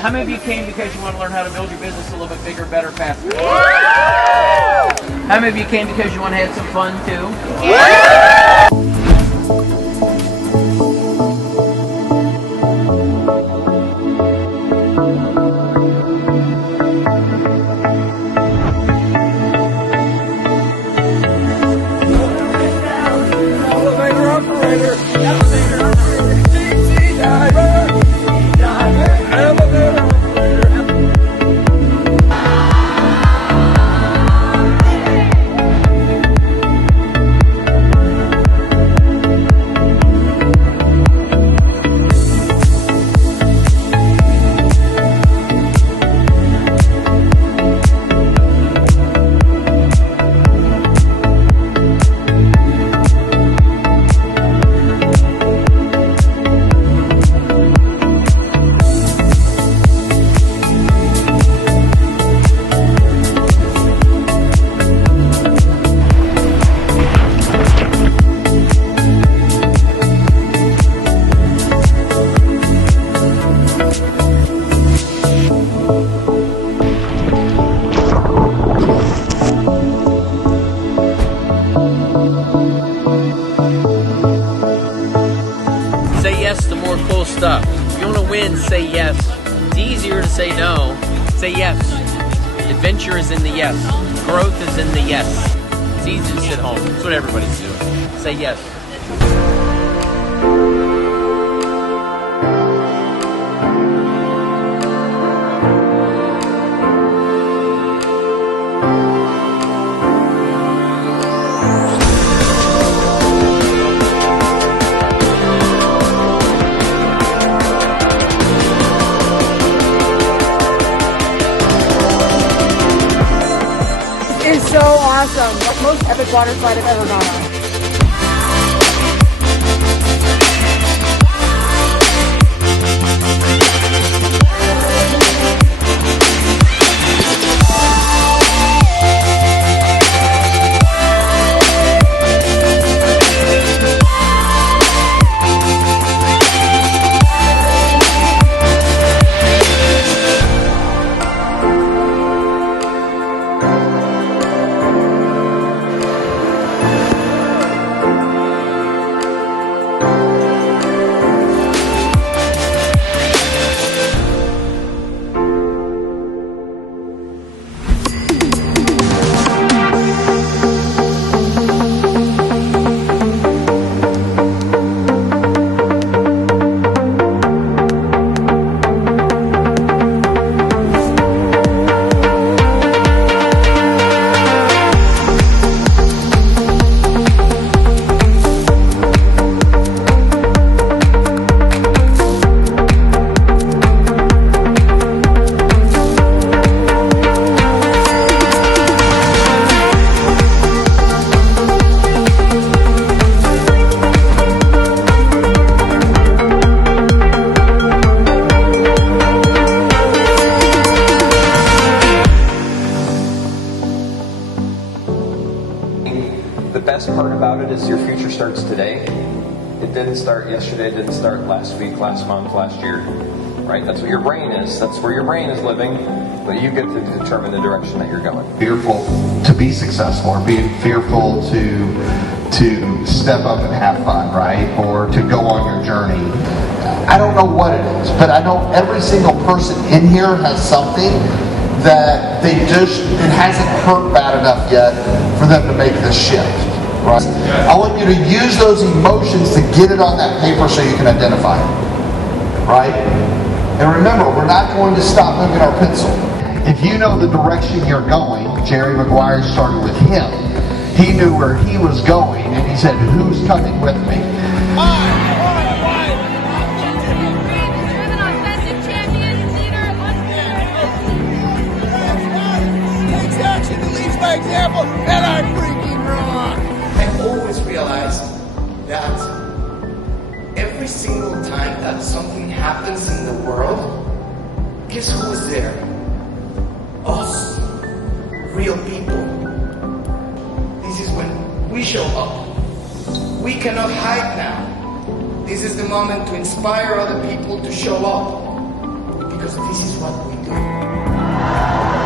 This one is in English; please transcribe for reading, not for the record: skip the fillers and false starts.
How many of you came because you want to learn how to build your business a little bit bigger, better, faster? How many of you came because you want to have some fun too? Say yes to more cool stuff. If you want to win, say yes. It's easier to say no. Say yes. Adventure is in the yes. Growth is in the yes. It's easy to sit home. That's what everybody's doing. Say yes. Is so awesome. Most epic water slide I've ever gone on. The best part about it is your future starts today. It didn't start yesterday, it didn't start last week, last month, last year. Right? That's what your brain is. That's where your brain is living. But you get to determine the direction that you're going. Fearful to be successful, or being fearful to step up and have fun, right? Or to go on your journey. I don't know what it is, but I know every single person in here has something that it hasn't hurt bad enough yet for them to make this shift. Right? I want you to use those emotions to get it on that paper so you can identify it. Right? And remember, we're not going to stop moving our pencil. If you know the direction you're going, Jerry Maguire started with him. He knew where he was going, and he said, "Who's coming with me?" By example, and I freaking rock. I always realize that every single time that something happens in the world, guess who is there? Us. Real people. This is when we show up. We cannot hide now. This is the moment to inspire other people to show up. Because because this is what we do.